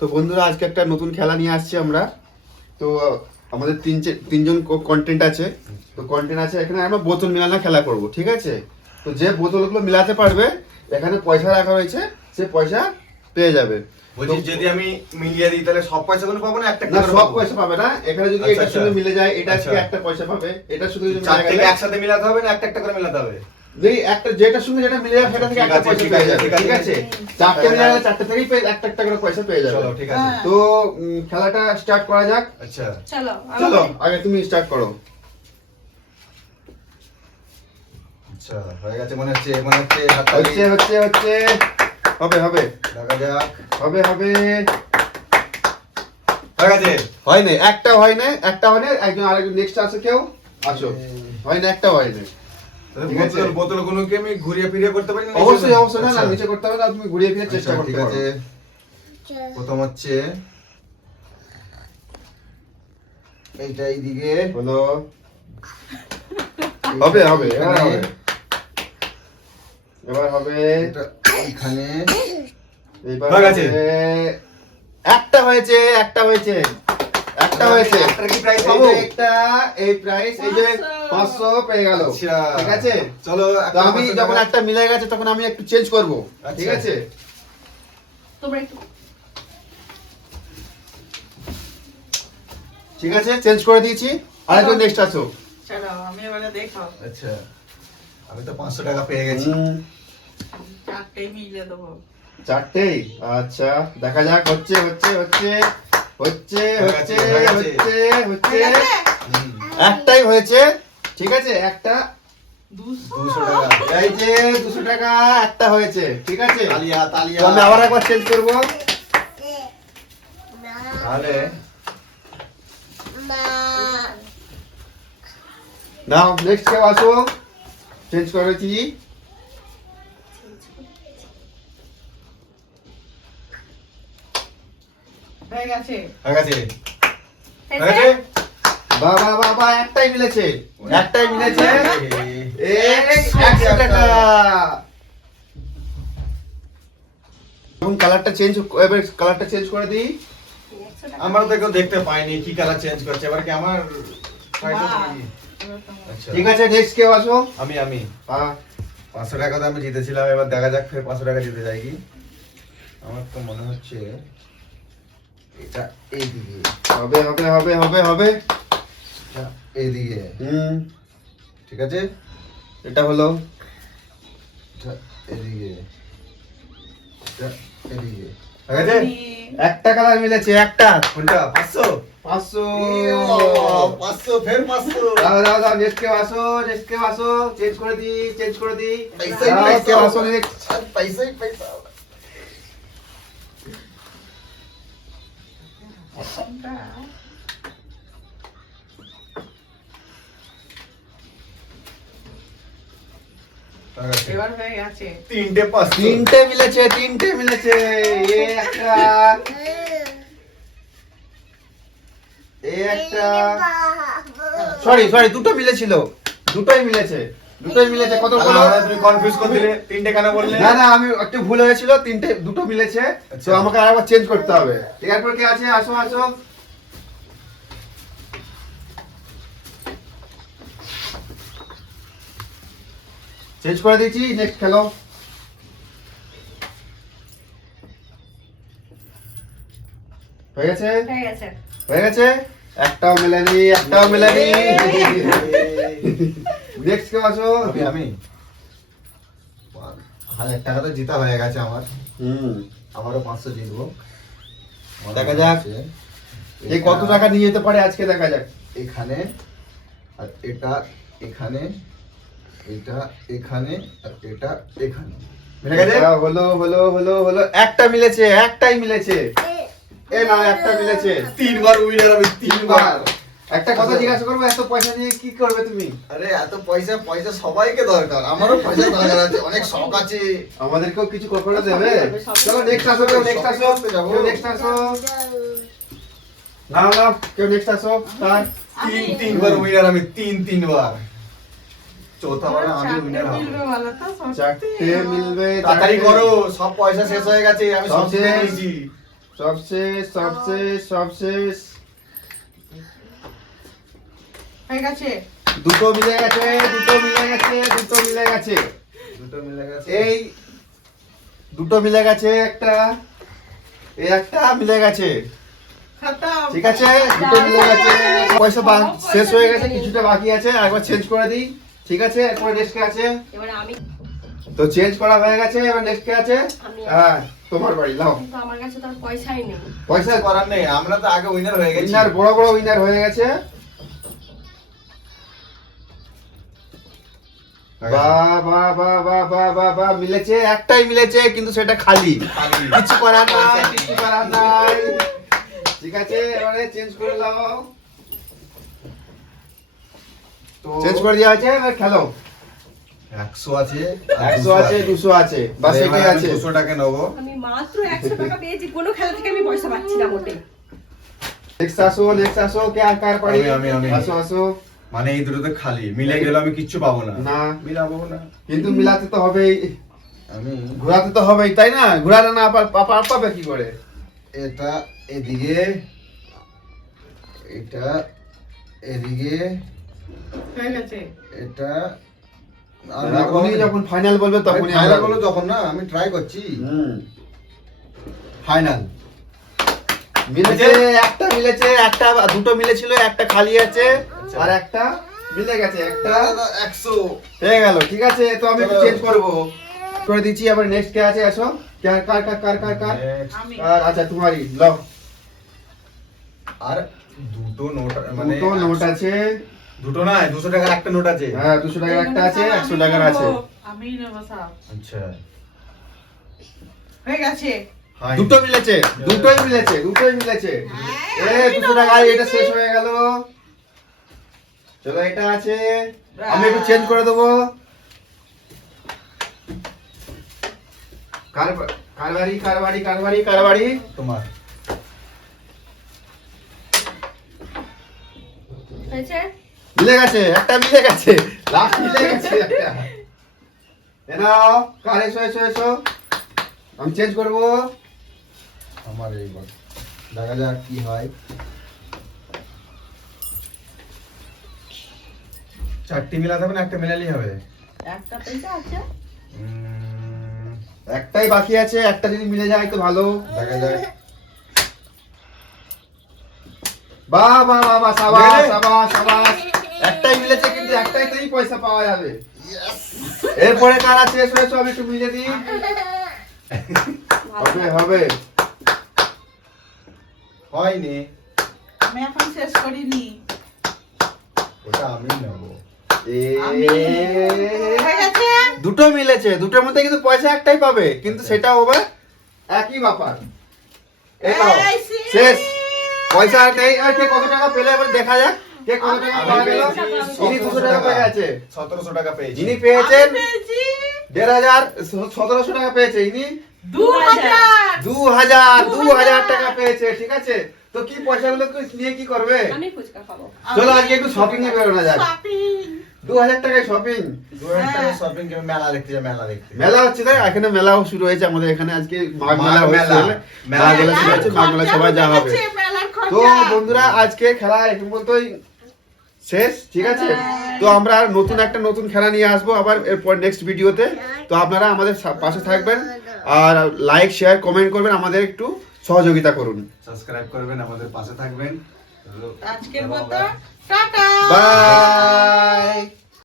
তো বন্ধুরা আজকে একটা নতুন খেলা নিয়ে আসছি আমরা। তো আমাদের তিনজন কন্টেন্ট আছে। তো কন্টেন্ট আছে এখানে আমরা বোতল মিলানো খেলা করব, ঠিক আছে? তো যে বোতলগুলো মিলাতে পারবে এখানে পয়সা রাখা হয়েছে, সে পয়সা পেয়ে যাবে। বলছি যদি আমি মিলিয়ে দিই তাহলে সব পয়সাগুলো পাবো না একটা না, সব পয়সা পাবে না। এখানে যদি আচ্ছা, এটার সঙ্গে মিলে যায় এটা আচ্ছা। থেকে একটা পয়সা পাবে, এটা শুধু যদি মিলে চারটে গেলে একসাথে মিলাতে হবে না একটা একটা করে মিলাতে হবে? এই একটা যেটার সঙ্গে যেটা মিলে যাবে সেটা থেকে ঠিক একটা আছে, পয়সা ঠিক পেয়ে আছে, যাবে, ঠিক আছে। ঠিক আছে? চারটে মিলে গেলে চারটে থেকেই একটা একটা করে পয়সা পেয়ে যাবে। চলো ঠিক আছে। তো খেলাটা স্টার্ট করা যাক। আচ্ছা চলো চলো আগে তুমি স্টার্ট করো। আচ্ছা হয়ে গেছে মনে হচ্ছে হাততালি। হচ্ছে হচ্ছে হচ্ছে হবে হবে দেখা যাক। হবে হবে হয়ে গেছে। হয় না, একটা হয় না, একটা হয় না। একজন আরেকজন নেক্সট আসো, কেউ আসো। হয় না, একটা হয় না। ঠিক আছে। বোতলগুলোকে আমি ঘুরিয়ে ফিরিয়ে করতে পারি না? অবশ্যই অবশ্যই, না না, আচ্ছা। নিচে করতে হবে না, তুমি ঘুরিয়ে ফিরে চেষ্টা আচ্ছা, করতে ঠিক পারো। আছে। প্রথম হচ্ছে এইটা এইদিকে হলো হবে হবে এবার হবে এবার হবে এটা এইখানে। এবার হয়ে গেছে। হবে। একটা হয়েছে একটা হয়েছে একটা হয়েছে। একটার কি prize এই পাবো? যে একটা এই প্রাইস এই যে 500 পেয়ে গেল। আচ্ছা। ঠিক আছে। চলো তো আমি যখন একটা মিলে গেছে তখন আমি একটু চেঞ্জ করব, ঠিক আচ্ছা। আছে? তোমরা একটু ঠিক আছে, চেঞ্জ করে দিয়েছি। আরেকজন নেক্সট আসো। চলো আমি এবারে দেখো আচ্ছা আমি তো 500 টাকা পেয়ে গেছি। চারটেই মিলে দেবো। চারটেই? আচ্ছা দেখা যাক। হচ্ছে হচ্ছে হচ্ছে হচ্ছে হয়ে হচ্ছে গেছে, হয়ে গেছে। হচ্ছে হচ্ছে হয়ে গেছে? হুম, একটাই হয়েছে, ঠিক আছে? একটা 200 200 টাকা। এই যে 200 টাকা একটা হয়েছে, ঠিক আছে? তালিয়া তালিয়া। তো আমি আবার একবার চেঞ্জ করব। তাহলে নাও নেক্সট কেউ আসো। চেঞ্জ করেছি। হয়ে গেছে হয়ে গেছে। হয়ে হয়েছে? গেছে। বাবা বাবা একটাই মিলেছে, একটাই মিলেছে। এই, 100 টাকা। এখন কালারটা চেঞ্জ, এবার কালারটা চেঞ্জ করে দিই। 100 টাকা। আমরা তো কেউ দেখতে পাইনি কি কালার চেঞ্জ করছে, এবার কি আমার ফায়দা বাহ। নাকি? আচ্ছা ঠিক আছে, নেক্সট কেউ আসো। আমি আমি হ্যাঁ 500 টাকা তো আমি জিতেছিলাম, এবার দেখা যাক ফের 500 টাকা জিতে যাই কি। আমার তো মনে হচ্ছে এটা এইদিকে, হবে হবে হবে হবে হবে। এটা এইদিকে। ঠিক আছে, এটা হলো এটা এদিকে, এটা এদিকে। হয়ে গেছে। একটা কালার মিলেছে, একটা। কোনটা? 500 500। 500 ফের 500। দাও দাও দাও, নেক্সট কেউ আসো, নেক্সট কেউ আসো। চেঞ্জ করে দিই, চেঞ্জ করে দিই। পয়সাই দাও, পয়সা। কেউ আসো next। আর পয়সাই পয়সা। হয়ে গেছে। এবার হয়ে গেছে তিনটে 500। তিনটে মিলেছে, তিনটে মিলেছে। এ একটা, এ একটা। সরি সরি, দুটো মিলেছিল, দুটোই মিলেছে, দুটোই মিলেছে। কত তাহলে হলো? আমরা তুমি কনফিউজ করে দিলে, তিনটে কেন বললে? না না, আমি একটু ভুল হয়েছিল, তিনটে দুটো মিলেছে। আচ্ছা। তো আমাকে আরেকবার চেঞ্জ করতে হবে। এরপর কে আছে? আসো আসো। চেঞ্জ করে দিয়েছি, নেক্সট খেলো। হয়ে গেছে হয়ে গেছে হয়ে গেছে। একটাও মেলেনি, একটাও মেলেনি। নেক্সট কেউ আসো। আমি আমি 1000 টাকা তো জিতা হয়ে গেছে আমার। আবারও 500 জিতবো। আমার দেখা মনে যাক। হচ্ছে এই কত টাকা নিয়ে যেতে পারে আজকে, দেখা যাক। এখানে, আর এটা এখানে, এটা এখানে, আর এটা এখানে। মিলে গেছে? এটা হলো হলো হলো হলো। একটা মিলেছে, একটাই মিলেছে। এ না, একটা মিলেছে। তিনবার উইনার আমি, তিনবার। একটা কথা জিজ্ঞাসা করবো, এত পয়সা নিয়ে কি করবে তুমি? আরে এত পয়সা, পয়সা সবাইকে দরকার, আমারও পয়সা দরকার আছে, অনেক শখ আছে। আমাদেরকেও কিছু করে দেবে। চলো নেক্সট আসো, কেউ নেক্সট আসো, কেউ নেক্সট আসো। না না, কেউ নেক্সট আসো। তার তিনবার উইনার আমি, তিনবার। চৌথা বার আমি উইনার হব। মিলবে বলো তো, সত্যি? চারটে মিলবে, তাড়াতাড়ি চারটে। করো, সব পয়সা শেষ হয়ে গেছে, আমি সব সব জিতে শেষ। নিয়েছি। সব শেষ, সব শেষ, সব শেষ। হয়ে গেছে। দুটো মিলে গেছে, দুটো মিলে গেছে, দুটো মিলে গেছে। দুটো মিলে গেছে। এই দুটো মিলে গেছে, একটা এই একটা মিলে গেছে, খতম। ঠিক আছে, দুটো মিলে গেছে। পয়সা শেষ হয়ে গেছে, কিছুটা বাকি আছে, একবার চেঞ্জ করে দিই, ঠিক আছে। এরপর নেক্সট কে আছে? এবারে আমি তো চেঞ্জ করা হয়ে গেছে, এবার নেক্সট কে আছে? আমি হ্যাঁ, তোমার বাড়ি লাও। কিন্তু আমার কাছে তো আর পয়সাই নেই। পয়সা কিছু করার নেই, আমরা তো আগে উইনার হয়ে গেছি। উইনার, বড় বড় উইনার হয়ে গেছে। বাহ বাহ বাহ বাহ বাহ বাহ বাহ, মিলেছে, একটাই মিলেছে, কিন্তু সেটা খালি। খালি। কিছু করার নাই, কিছু করার নাই, ঠিক আছে। এবারে চেঞ্জ করে নাও, তো চেঞ্জ করে দেওয়া আছে, এবার খেলো। 100 আছে, 100 আছে, 200 আছে, বাস এটাই আছে। 200 টাকা নেবো। আমি মাত্র 100 টাকা পেয়েছি, কোনো খেলা থেকে আমি পয়সা পাচ্ছি না মোটে। নেক্সট আসো, নেক্সট আসো, কে আর কার পারি? আমি। আসো আসো। মানে এই দুটোতে খালি, মিলে গেলে আমি কিচ্ছু পাবো না। না, মিলাবো না। কিন্তু মিলাতে তো হবেই, আমি ঘোরাতে তো হবেই, তাই না? ঘোরাতে না পাবে কি করে? এটা এদিকে, এটা এদিকে, হয়ে গেছে। এটা উনি যখন ফাইনাল বলবে তখনই আমরা বলো যখন, না আমি ট্রাই করছি। হুম। ফাইনাল মিলেছে, একটা মিলেছে, একটা দুটো মিলেছিল, একটা খালি আছে, আর একটা মিলে গেছে, একটা 100। হয়ে গেল, ঠিক আছে। তো আমি চলো। চেঞ্জ করে দিচ্ছি। আবার নেক্সট কে আছে? আসো, কার কার কার কার কার কার আমি। আর আচ্ছা, তোমারই লও। আর দুটো নোট, মানে দুটো নোট আছে, দুটো না, 200 টাকার একটা নোট আছে। হ্যাঁ 200 টাকার একটা আছে, 100 টাকার আছে। আমি নেবো সব। আচ্ছা, হয়ে গেছে। হাই। দুটো মিলেছে, দুটোই মিলেছে, দুটোই মিলেছে। এ 200 টাকা, এটা শেষ হয়ে গেল। চলো, এটা আছে, আমি একটু চেঞ্জ করে দেবো। কারবারি কারবারি কারবারি কারবারি। তোমার হয়েছে? মিলে গেছে, একটা মিলে গেছে, লাস্ট মিলে গেছে একটা। এ নাও, কার এসো এসো এসো, আমি চেঞ্জ করবো। আমার এইবার দেখা যাক কি হয়। চারটি মিলাতে হবে না, একটা মিলালেই হবে? একটা পয়সা আছে। একটাই বাকি আছে, একটা যদি মিলে যায় তো ভালো। দেখা যাক। বাহ বাহ বাহ বাহ, সাবাস মিলে? সাবাস সাবাস। একটাই মিলেছে, কিন্তু একটাইতেই পয়সা পাওয়া যাবে। এরপরে কার আছে? এসো এসো, আমি একটু মিলে দিই। হবে হবে। হয়নি, আমি এখন শেষ করিনি। ওটা আমি নেবো। হয়ে গেছে। দুটো মিলেছে, দুটোর মধ্যে কিন্তু পয়সা একটাই পাবে, কিন্তু সেটা হবে একই ব্যাপার। এই নাও, এই শেষ। পয়সা আর নেই। আর কে কত টাকা পেলে এবার দেখা যাক, কে কত টাকা আমি পাওয়া গেল। পেয়েছি ইনি 200 টাকা পেয়ে গেছে। 1700 টাকা পেয়েছি। যিনি পেয়েছেন আমি পেয়েছি 1500, 1700 টাকা পেয়েছে। ইনি 2000। 2000 টাকা পেয়েছে, ঠিক আছে। তো কি পয়সাগুলো নিয়ে কি করবে? আমি ফুচকা খাবো। চলো আজকে একটু শপিং এ বেরোনো যাক। Shopping। 2000 টাকায় শপিং। 2000 টাকা শপিং করে মেলা দেখতে যাই, মেলা দেখতে। মেলা হচ্ছে, তাই এখানে মেলাও শুরু হয়েছে আমাদের এখানে আজকে। মাঘ মেলা মাঘ হয়েছে, মেলা। মেলা মেলা শুরু হয়েছে, মাঘ মেলা সবাই যা হবে। মেলার তো খরচা। বন্ধুরা, আজকে খেলা এখন পর্যন্তই শেষ, ঠিক আছে। তো আমরা আর নতুন খেলা নিয়ে আসবো আবার এরপর নেক্সট ভিডিওতে। তো আপনারা আমাদের পাশে থাকবেন, আর লাইক শেয়ার কমেন্ট করবেন, আমাদের একটু সহযোগিতা করুন। সাবস্ক্রাইব করবেন, আমাদের পাশে থাকবেন। আজকের মতো টাটা। বাই।